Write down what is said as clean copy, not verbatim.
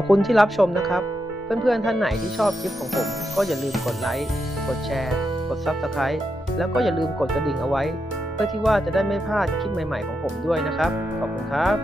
อบคุณที่รับชมนะครับ เพื่อนๆท่านไหนที่ชอบคลิปของผมก็อย่าลืมกดไลค์กดแชร์กด Subscribe แล้วก็อย่าลืมกดกระดิ่งเอาไว้เพื่อที่ว่าจะได้ไม่พลาดคลิปใหม่ๆของผมด้วยนะครับขอบคุณครับ